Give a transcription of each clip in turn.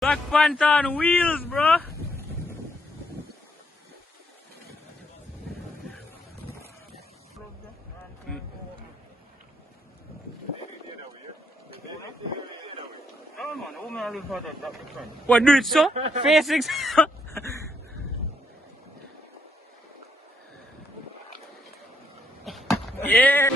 Black Panther on wheels, bro. What, do it so? Facing. Yeah.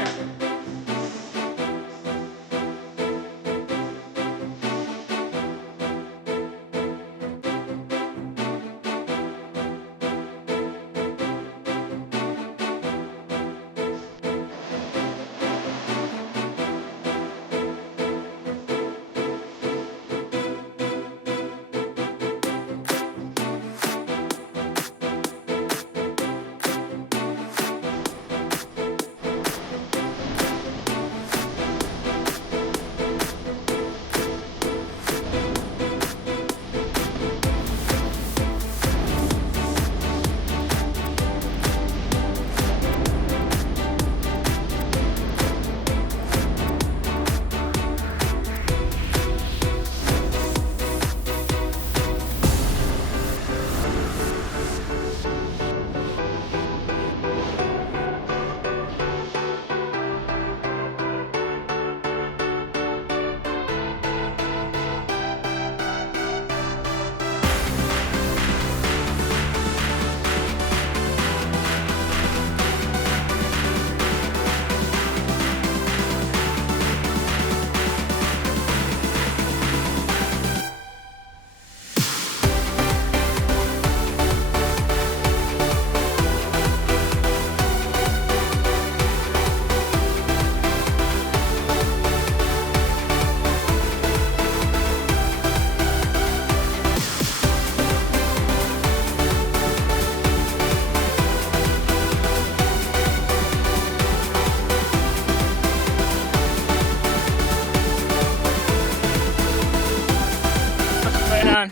On.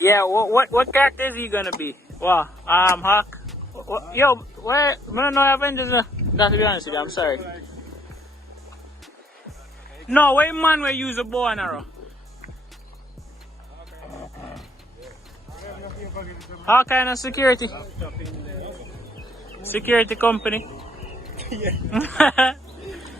Yeah, what character is he gonna be? Wow, Hawk. Yo, where? I don't know Avengers. Got to be honest with you, I'm sorry. No, wait, man, we use a bow and arrow. All kind of security. Security company. Yeah.